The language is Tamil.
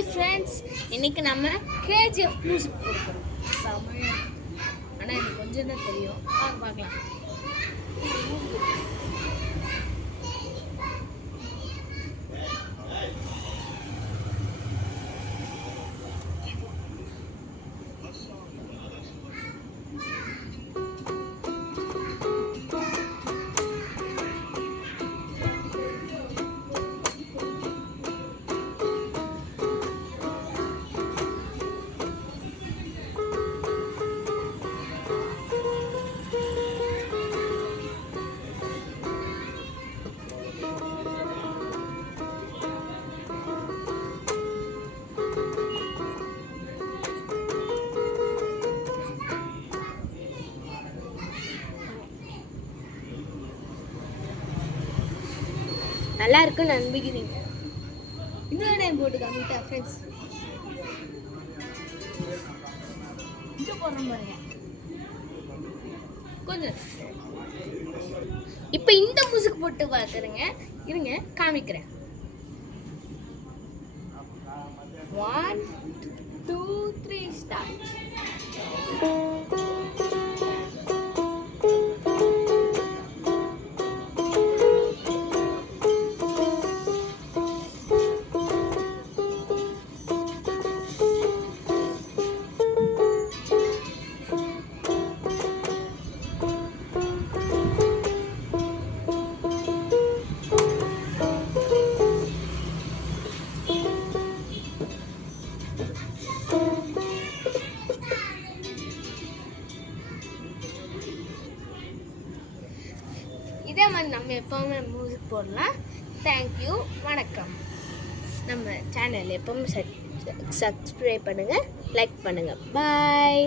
ஹாய் ஃப்ரெண்ட்ஸ், இன்னைக்கு நம்ம கேஜிஎஃப் மியூசிக் போடுறோம். செமையா, ஆனால் எனக்கு கொஞ்சம் தான் தெரியும். பார்க்கலாம். நல்லா இருக்குன்னு நம்பிக்கிறீங்க. இன்னொரு டைம் போட்டு காமிட்டா ஃப்ரெண்ட்ஸ். இது போடுற பாருங்க கொஞ்சம். இப்போ இந்த மியூசிக் போட்டு பார்க்குறேங்க. இருங்க காமிக்கிறேன். 1 2 3 ஸ்டார்ட். இதே மாதிரி நம்ம எப்போவுமே மியூசிக் போடலாம். தேங்க்யூ, வணக்கம். நம்ம சேனல் எப்போவுமே சப்ஸ்கிரைப் பண்ணுங்கள், லைக் பண்ணுங்கள். பாய்.